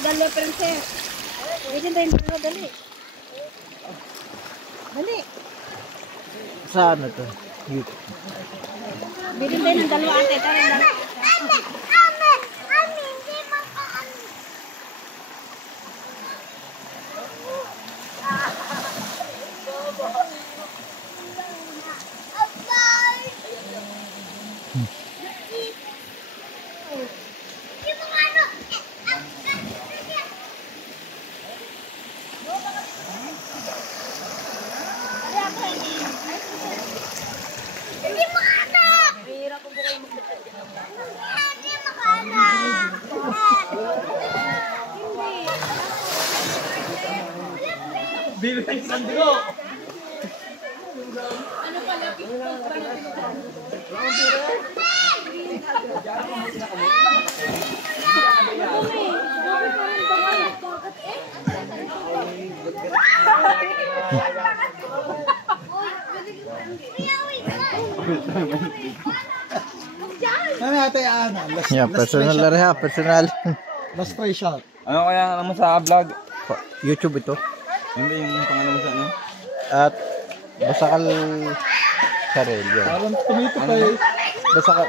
Dali, princess. Bigyan tayo ng dali. Dali. Saan na to? Bigyan tayo ng dalawa ate. Tara, dalawa. Bibi ang sandigo. Ano natin yan? Yeah, personal na rin ha, personal. Last try shot. Ano kaya naman sa vlog? YouTube ito. Hindi yung pangalan mo sa ano? At Basakal Channel yun. Parang tumito pa eh.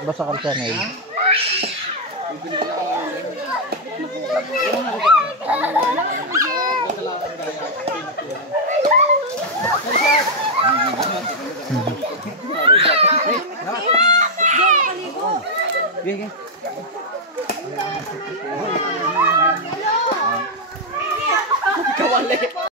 Basakal Channel. Sige. Kawali.